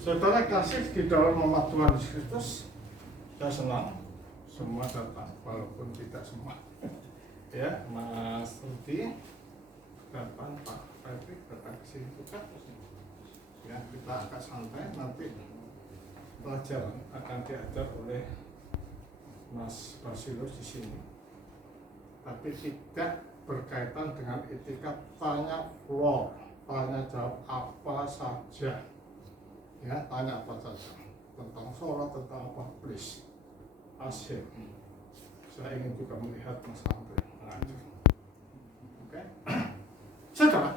Saudara kasih di dalam nama Tuhan Yesus Kristus, saya senang semua datang, walaupun tidak semua. Ya, Mas Rudi datang, Pak Patrick datang ke sini juga. Ya, kita akan santai, nanti pelajaran akan diajar oleh Mas Basilus di sini. Tapi tidak berkaitan dengan etika tanya floor, tanya jawab apa saja. Ya, tanya apa saja tentang sholat, tentang apa, please asyik. Saya ingin juga melihat Mas Andre mengajar. Oke, saudara,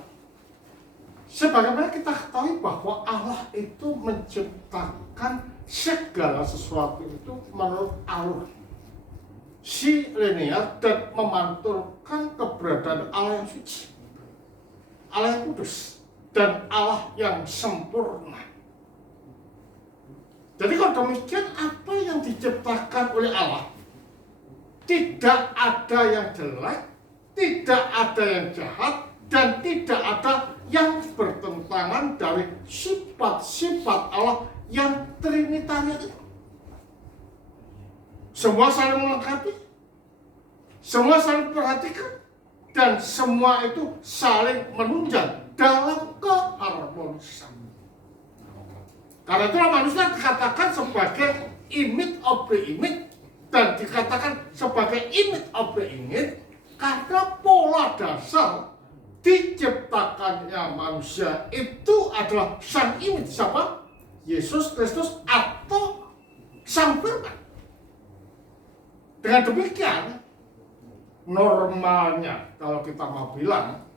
sebagaimana kita ketahui bahwa Allah itu menciptakan segala sesuatu itu menurut alur si linear dan memantulkan keberadaan Allah yang suci, Allah yang kudus, dan Allah yang sempurna. Jadi kalau demikian, apa yang diciptakan oleh Allah tidak ada yang jelek, tidak ada yang jahat, dan tidak ada yang bertentangan dari sifat-sifat Allah yang trinitarian itu. Semua saling melengkapi, semua saling perhatikan, dan semua itu saling menunjang dalam keharmonisan. Karena itulah manusia dikatakan sebagai image of the image, dan dikatakan sebagai image of the image karena pola dasar diciptakannya manusia itu adalah sang image, siapa? Yesus Kristus atau sang firman. Dengan demikian, normalnya kalau kita mau bilang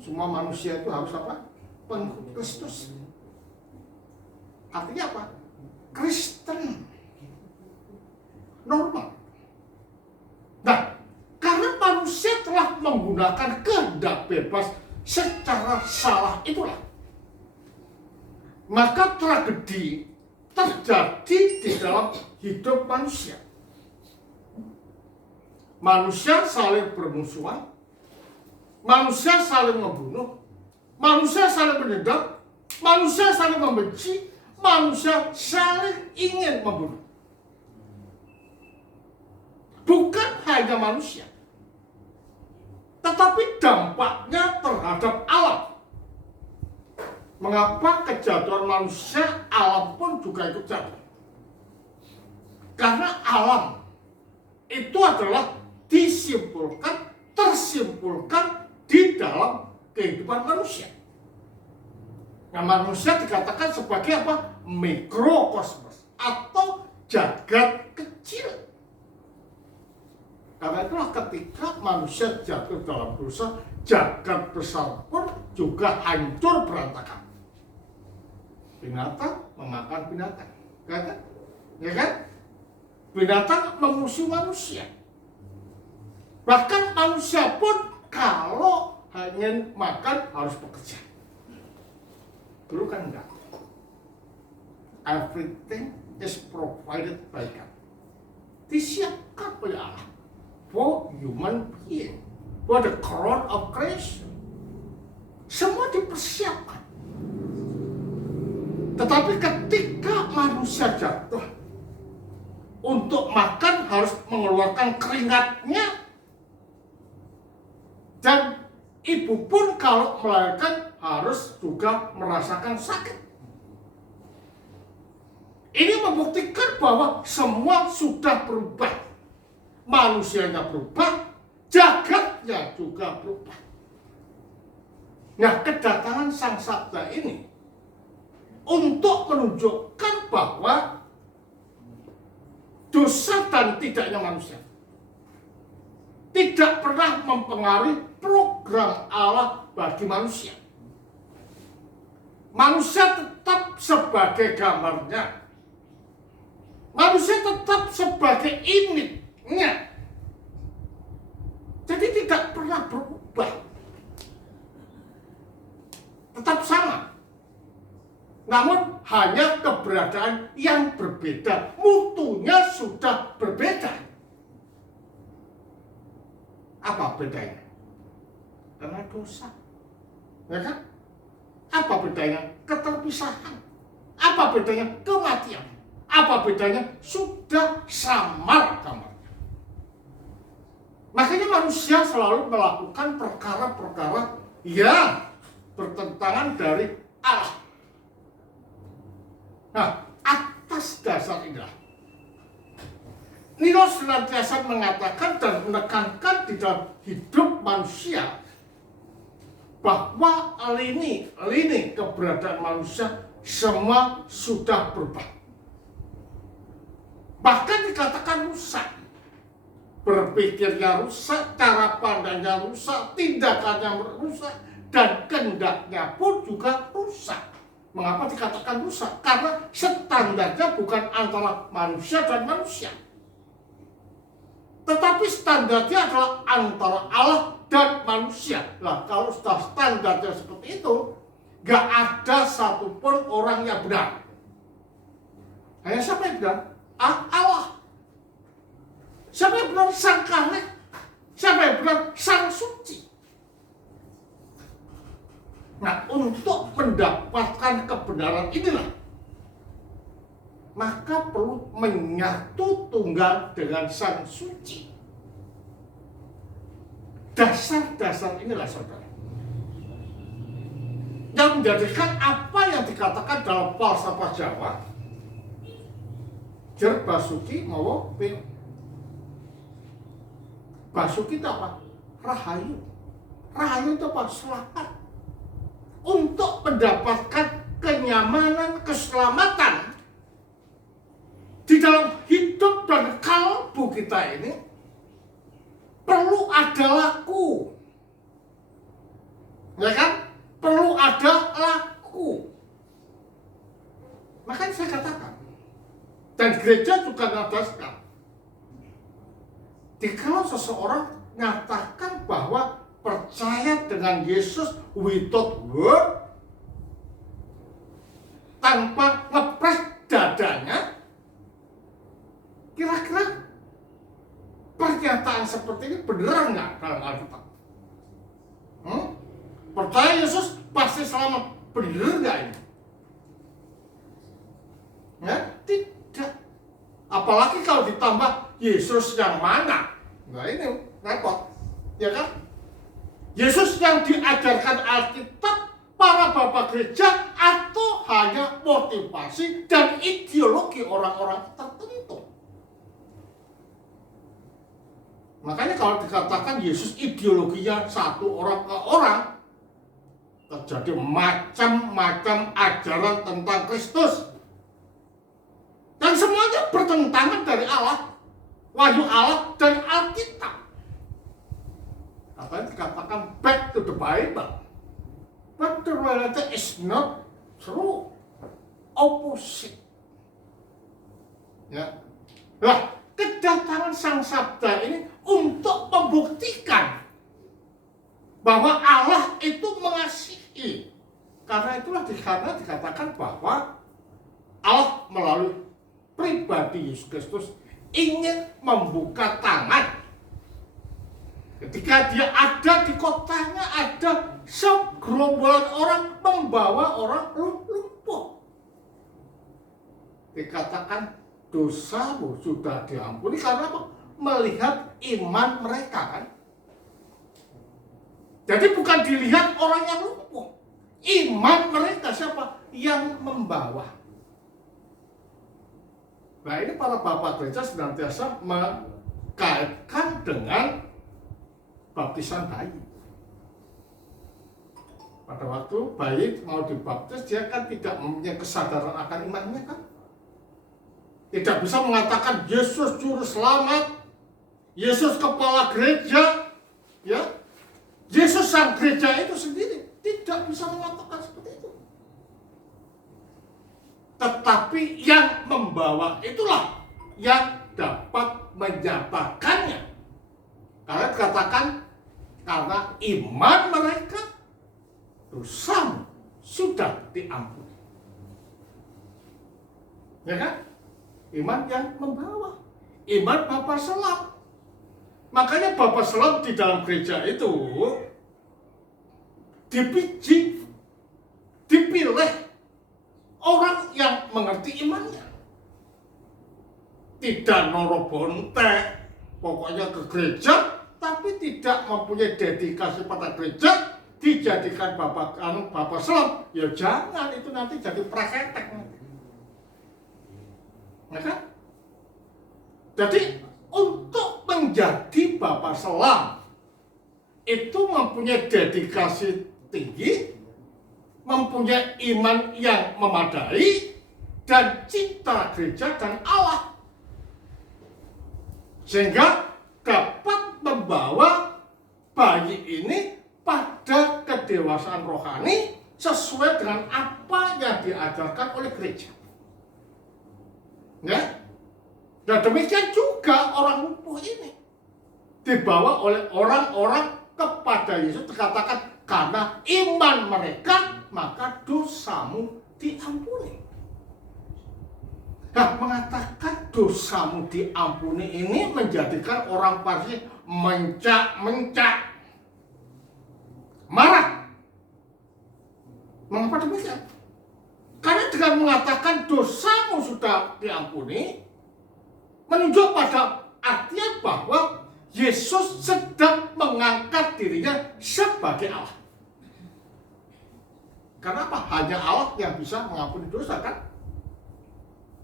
semua manusia itu harus apa? Pengikut Kristus. Artinya apa? Kristen. Normal. Nah, karena manusia telah menggunakan kehendak bebas secara salah itulah, maka tragedi terjadi di dalam hidup manusia. Manusia saling bermusuhan, manusia saling membunuh, manusia saling menendang, manusia saling membenci, manusia saling ingin membunuh. Bukan hanya manusia, tetapi dampaknya terhadap alam. Mengapa kejatuhan manusia, alam pun juga ikut jatuh? Karena alam itu adalah tersimpulkan di dalam kehidupan manusia. Nah, manusia dikatakan sebagai apa? Mikrokosmos atau jagat kecil. Karena itulah ketika manusia jatuh dalam dosa, jagat besar pun juga hancur berantakan. Binatang memakan binatang, kan? Ya kan? Binatang memusuhi manusia. Bahkan manusia pun kalau ingin makan harus bekerja. Dulu kan enggak. Everything is provided by God. Disiapkan oleh Allah for human being, for the crown of creation. Semua dipersiapkan. Tetapi ketika manusia jatuh, untuk makan harus mengeluarkan keringatnya, dan ibu pun kalau melahirkan harus juga merasakan sakit. Ini membuktikan bahwa semua sudah berubah. Manusianya berubah, jagatnya juga berubah. Nah, kedatangan Sang Sabda ini untuk menunjukkan bahwa dosa dan tidaknya manusia tidak pernah mempengaruhi program Allah bagi manusia. Manusia tetap sebagai gambarnya. Manusia tetap sebagai image-nya. Jadi tidak pernah berubah. Tetap sama. Namun hanya keberadaan yang berbeda. Mutunya sudah berbeda. Apa bedanya? Karena dosa. Ya kan? Apa bedanya? Keterpisahan. Apa bedanya? Kematian. Apa bedanya? Sudah samar kamarnya. Makanya manusia selalu melakukan perkara-perkara yang bertentangan dari Allah. Nah, atas dasar inilah Nino senantiasa mengatakan dan menekankan di dalam hidup manusia bahwa lini keberadaan manusia semua sudah berubah. Bahkan dikatakan rusak. Berpikirnya rusak, cara pandangnya rusak, tindakannya rusak, dan kehendaknya pun juga rusak. Mengapa dikatakan rusak? Karena standarnya bukan antara manusia dan manusia, tetapi standarnya adalah antara Allah dan manusia. Nah, kalau sudah standarnya seperti itu, gak ada satupun orang yang benar. Hanya siapa yang benar? Allah. Siapa yang benar? Sang Khalid. Siapa yang benar? Sang Suci. Nah, untuk mendapatkan kebenaran inilah, maka perlu menyatu tunggal dengan Sang Suci. Dasar-dasar inilah, saudara, yang menjadikan apa yang dikatakan dalam falsafah Jawa, Jer Basuki mawa Pin. Basuki itu apa? Rahayu. Rahayu itu apa? Selamat. Untuk mendapatkan kenyamanan, keselamatan di dalam hidup dan kalbu kita ini, perlu ada laku. Ya kan? Perlu ada laku. Makanya saya katakan, dan gereja juga mengadaskan, jika seseorang nyatakan bahwa percaya dengan Yesus without word, tanpa ngepres dadanya, kira-kira pernyataan seperti ini beneran nggak dalam Alkitab? Percaya Yesus pasti selamat, bener nggak ini? Ya, tidak. Apalagi kalau ditambah Yesus yang mana? Nah ini repot, ya kan? Yesus yang diajarkan Alkitab para bapak gereja atau hanya motivasi dan ideologi orang-orang tertentu? Makanya kalau dikatakan Yesus ideologinya satu orang ke orang, terjadi macam-macam ajaran tentang Kristus. Dan semuanya bertentangan dari Allah, wahyu Allah dan Alkitab. Katanya dikatakan back to the Bible. But the reality is not true. Opposite. Ya. Nah, kedatangan Sang Sabda ini untuk membuktikan bahwa Allah itu mengasihi. Karena itulah dikatakan bahwa Allah melalui pribadi Yesus Kristus ingin membuka tangan. Ketika dia ada di kotanya, ada segerombolan orang membawa orang lumpuh. Dikatakan dosamu sudah diampuni karena apa? Melihat iman mereka, kan? Jadi bukan dilihat orang yang lumpuh. Iman mereka siapa? Yang membawa. Nah ini para bapak gereja senantiasa mengkaitkan dengan baptisan bayi. Pada waktu bayi mau dibaptis, dia kan tidak mempunyai kesadaran akan imannya, kan? Tidak bisa mengatakan Yesus juru selamat, Yesus kepala gereja, ya, Yesus sang gereja itu sendiri tidak bisa mengatakan seperti itu. Tetapi yang membawa itulah yang dapat menyatakannya. Karena dikatakan karena iman mereka dosamu sudah diampuni. Ya kan? Iman yang membawa. Iman Bapa Selam. Makanya Bapa Selam di dalam gereja itu dipilih orang yang mengerti imannya. Tidak norobontek, pokoknya ke gereja, tapi tidak mempunyai dedikasi pada gereja, dijadikan bapak selam. Ya jangan, itu nanti jadi praketek. Maka, jadi untuk menjadi bapak selam itu mempunyai dedikasi tinggi, mempunyai iman yang memadai, dan cinta gereja dan Allah, sehingga dapat membawa bayi ini pada kedewasaan rohani sesuai dengan apa yang diajarkan oleh gereja. Ya? Dan demikian juga orang lumpuh ini dibawa oleh orang-orang kepada Yesus, dikatakan karena iman mereka maka dosamu diampuni. Nah, mengatakan dosamu diampuni ini menjadikan orang Farisi mencak-mencak, marah. Mengapa demikian? Karena dengan mengatakan dosamu sudah diampuni, menunjuk pada artian bahwa Yesus sedang mengangkat dirinya sebagai Allah. Karena apa? Hanya Allah yang bisa mengampuni dosa, kan?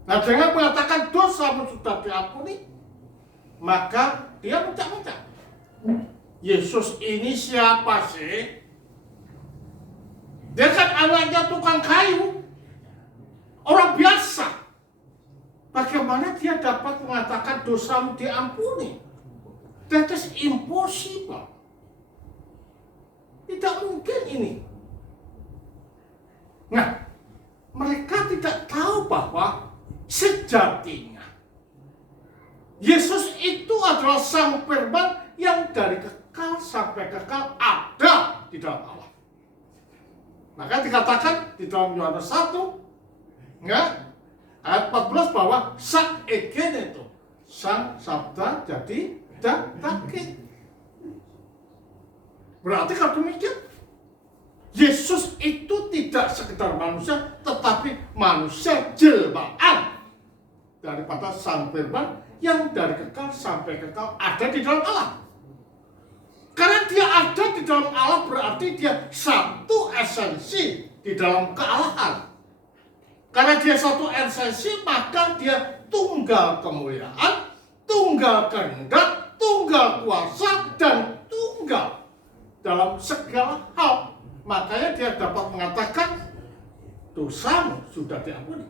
Nah, dengan mengatakan dosamu sudah diampuni, maka dia mencak-mencak. Yesus ini siapa sih? Dia kan anaknya tukang kayu, orang biasa. Bagaimana dia dapat mengatakan dosamu diampuni? That is impossible. Tidak mungkin ini. Nah, mereka tidak tahu bahwa sejatinya Yesus itu adalah Sang Firman yang dari kekal sampai kekal ada di dalam Allah. Maka dikatakan di dalam Yohanes 1 ya, ayat 14 bahwa sak egen itu Sang Sabda jadi daging. Berarti kalau demikian Yesus itu tidak sekedar manusia, tetapi manusia jelmaan daripada Sang Firman yang dari kekal sampai kekal ada di dalam Allah. Karena dia ada di dalam Allah berarti dia satu esensi di dalam kealahan. Karena dia satu esensi, maka dia tunggal kemuliaan, tunggal kehendak, tunggal kuasa, dan tunggal dalam segala hal. Makanya dia dapat mengatakan dosamu sudah diampuni.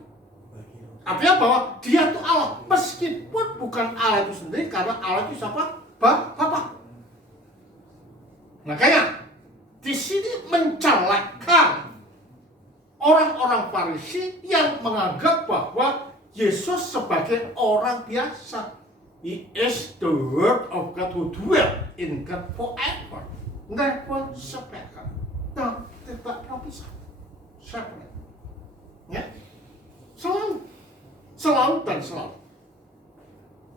Artinya bahwa dia itu Allah, meskipun bukan Allah itu sendiri, karena Allah itu siapa? Bapa. Makanya di sini mencelakkan orang-orang Farisi yang menganggap bahwa Yesus sebagai orang biasa. He is the word of God who dwell in God forever, never separate. Nah, tidak pernah bisa separate. Ya, selalu dan selalu.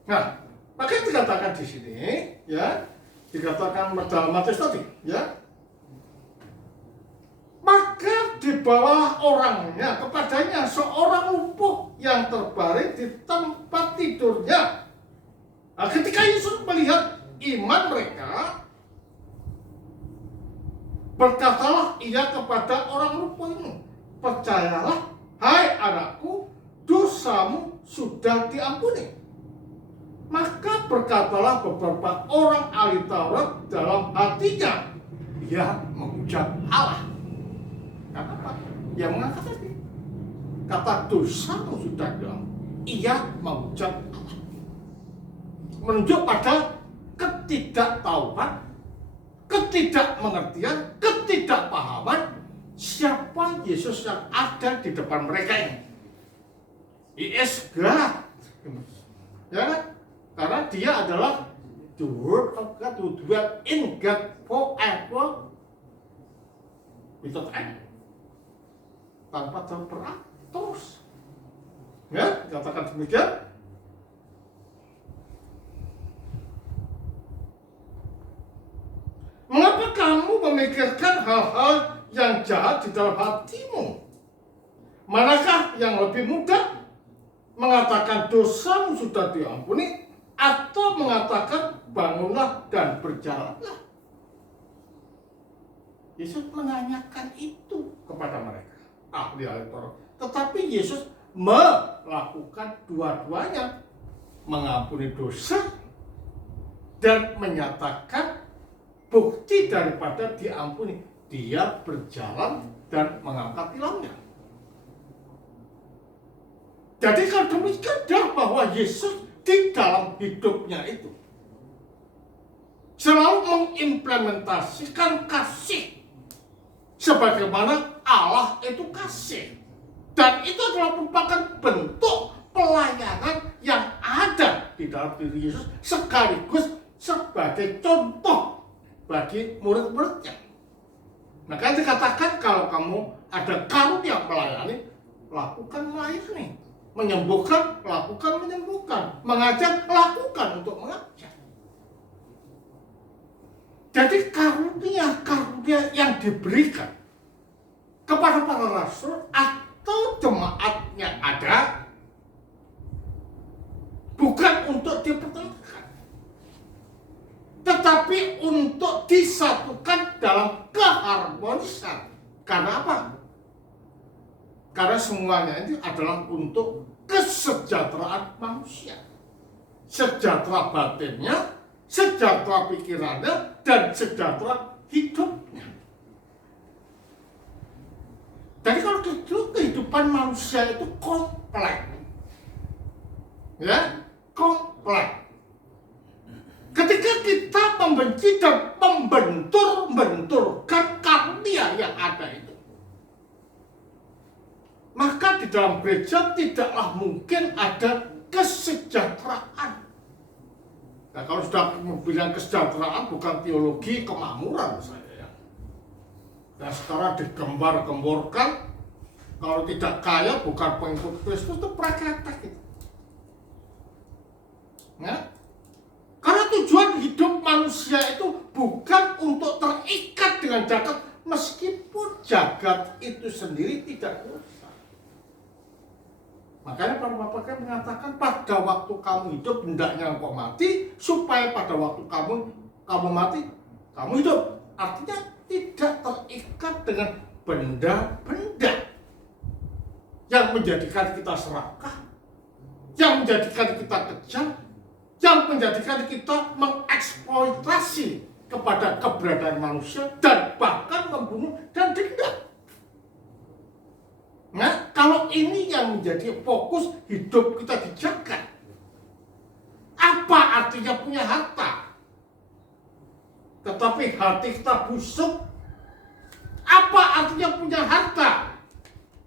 Nah, maka dikatakan di sini, ya, dikatakan dalam Matius tadi, ya, maka dibawalah orangnya kepadanya seorang lumpuh yang terbaring di tempat tidurnya. Nah, ketika Yesus melihat iman mereka, berkatalah ia kepada orang lumpuh ini, percayalah, hai anakku, dosamu sudah diampuni. Maka berkatalah beberapa orang ahli Taurat dalam hatinya, ia mengucap Allah. Kenapa? Ia mengangkat tadi kata dosamu sudah diampuni. Ia mengucap Allah. Menunjuk pada ketidaktahuan, ketidakmengertian, ketidakpahaman siapa Yesus yang ada di depan mereka ini. He is God. Ya, karena dia adalah the word of God who dwell in God forever without end. Tanpa terus. Ya, katakan demikian. Mengapa kamu memikirkan hal-hal yang jahat di dalam hatimu? Manakah yang lebih mudah? Mengatakan dosamu sudah diampuni atau mengatakan bangunlah dan berjalanlah? Yesus menanyakan itu kepada mereka, ahli-ahli Taurat. Tetapi Yesus melakukan dua-duanya, mengampuni dosa dan menyatakan bukti daripada diampuni. Dia berjalan dan mengangkat tilamnya. Jadi kalau demikian bahwa Yesus di dalam hidupnya itu selalu mengimplementasikan kasih sebagaimana Allah itu kasih. Dan itu adalah merupakan bentuk pelayanan yang ada di dalam diri Yesus sekaligus sebagai contoh bagi murid-muridnya. Maka dikatakan kalau kamu ada karunia melayani, lakukan melayani. Menyembuhkan, lakukan menyembuhkan. Mengajar, lakukan untuk mengajar. Jadi karunia-karunia yang diberikan kepada para rasul atau jemaatnya ada, bukan untuk dipertahankan, tetapi untuk disatukan dalam keharmonisan. Karena apa? Karena semuanya itu adalah untuk kesejahteraan manusia. Sejahtera batinnya, sejahtera pikirannya, dan sejahtera hidupnya. Jadi kalau kehidupan manusia itu kompleks. Ya, kompleks. Ketika kita membenci dan membenturkan karunia yang ada itu, maka di dalam gereja tidaklah mungkin ada kesejahteraan. Nah, kalau sudah bilang kesejahteraan bukan teologi kemakmuran saya. Nah, sekarang digembar-gemborkan, kalau tidak kaya bukan pengikut Kristus, itu praketek itu. Nah, karena tujuan hidup manusia itu bukan untuk terikat dengan jagat, meskipun jagat itu sendiri tidak rusak. Makanya para bapak kan mengatakan pada waktu kamu hidup hendaknya engkau mati, supaya pada waktu kamu mati kamu hidup. Artinya tidak terikat dengan benda-benda yang menjadikan kita serakah, yang menjadikan kita kejam, yang menjadikan kita mengeksploitasi kepada keberadaan manusia dan bahkan membunuh dan dendam. Nah, kalau ini yang menjadi fokus hidup kita dijaga, apa artinya punya harta tetapi hati kita busuk? Apa artinya punya harta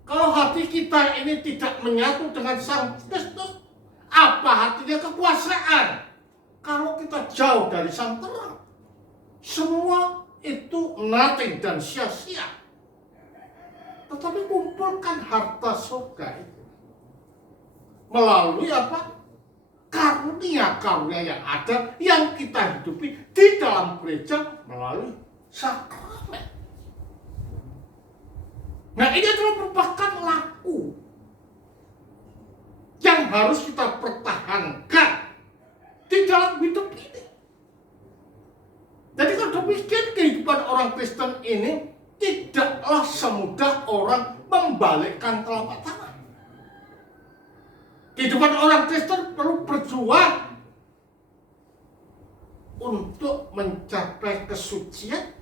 kalau hati kita ini tidak menyatu dengan Sang Kristus? Apa artinya kekuasaan kalau kita jauh dari Sang Terang? Semua itu nothing dan sia-sia. Tetapi kumpulkan harta surga itu melalui apa? Karunia-karunia yang ada, yang kita hidupi di dalam gereja melalui sakramen. Nah, ini adalah merupakan laku yang harus kita pertahankan di dalam hidup ini. Jadi kalau demikian kehidupan orang Kristen ini tidaklah semudah orang membalikkan telapak tangan. Kehidupan orang Kristen perlu berjuang untuk mencapai kesucian,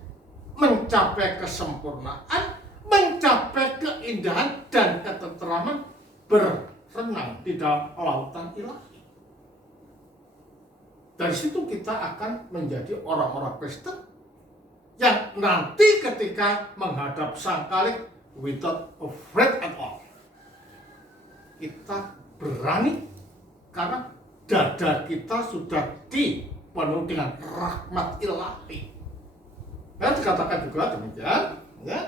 mencapai kesempurnaan, mencapai keindahan dan ketenteraman, berenang di dalam lautan ilahi. Dari situ kita akan menjadi orang-orang Kristen yang nanti ketika menghadap Sang Khalik without afraid at all, kita berani karena dada kita sudah dipenuhi dengan rahmat ilahi. Dan dikatakan juga demikian, ya.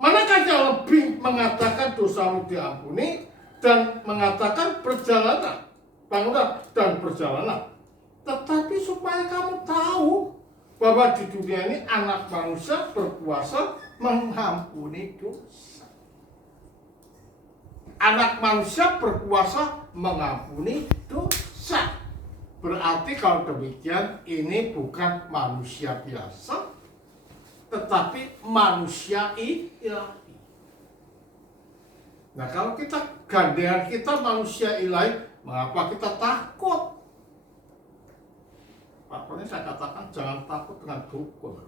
Manakah yang lebih mengatakan dosamu diampuni dan mengatakan berjalanlah, bangunlah dan berjalanlah. Tetapi supaya kamu tahu bahwa di dunia ini anak manusia berkuasa mengampuni dosa. Anak manusia berkuasa mengampuni dosa. Berarti kalau demikian ini bukan manusia biasa, tetapi manusia ilahi. Nah, kalau kita gandengan kita manusia ilahi, mengapa kita takut? Makanya saya katakan jangan takut dengan dukun.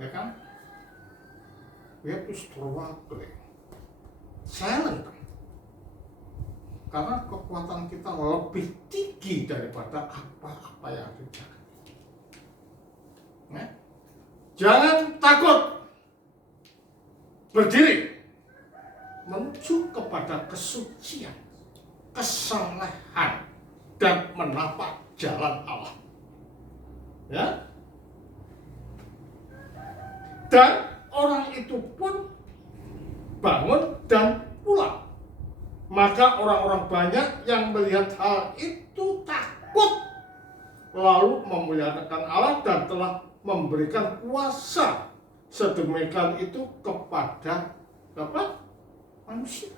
Ya kan? We have to struggle. Silent. Karena kekuatan kita lebih tinggi daripada apa-apa yang terjadi. Nah, jangan takut. Berdiri. Menuju kepada kesucian, kesalehan, dan menapak jalan Allah. Ya. Dan orang itu pun bangun dan pulang. Maka orang-orang banyak yang melihat hal itu takut, lalu memuliakan Allah dan telah memberikan kuasa sedemikian itu kepada manusia.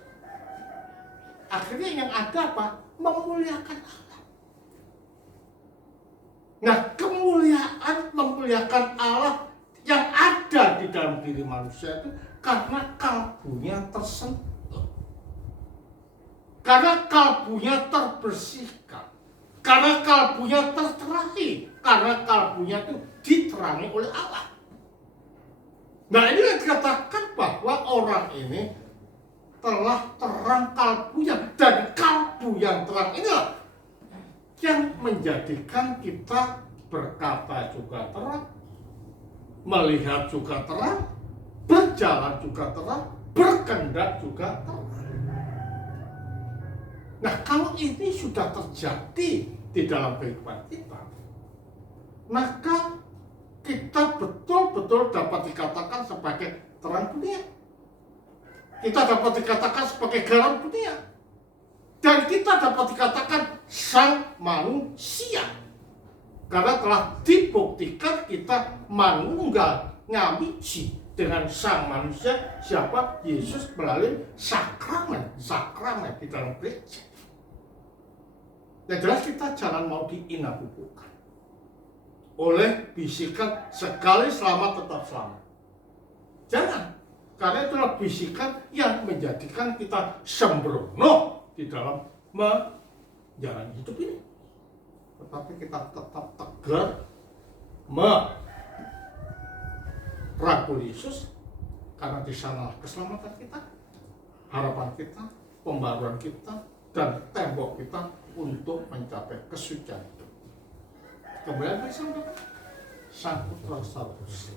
Akhirnya yang ada apa? Memuliakan Allah. Nah, memuliakan Allah yang ada di dalam diri manusia itu karena kalbunya tersentuh. Karena kalbunya terbersihkan. Karena kalbunya terterangi. Karena kalbunya itu diterangi oleh Allah. Nah, ini yang dikatakan bahwa orang ini telah terang kalbunya. Dan kalbu yang terang inilah yang menjadikan kita berkata juga terang, melihat juga terang, berjalan juga terang, berkehendak juga terang. Nah, kalau ini sudah terjadi di dalam kehidupan kita, maka kita betul-betul dapat dikatakan sebagai terang dunia. Kita dapat dikatakan sebagai garam dunia. Dan kita dapat dikatakan sang manusia. Karena telah dibuktikan kita manunggal ngamiji dengan sang manusia, siapa? Yesus melalui sakramen di dalam gereja. Yang jelas kita jangan mau diinabubukan oleh bisikan sekali selamat tetap selamat. Jangan, karena itulah bisikan yang menjadikan kita sembrono di dalam menjalani hidup ini. Tetapi kita tetap tegar merangkul Yesus, karena di sanalah keselamatan kita, harapan kita, pembaruan kita, dan tembok kita untuk mencapai kesucian hidup. Kemudian bersama Sang Putra Salus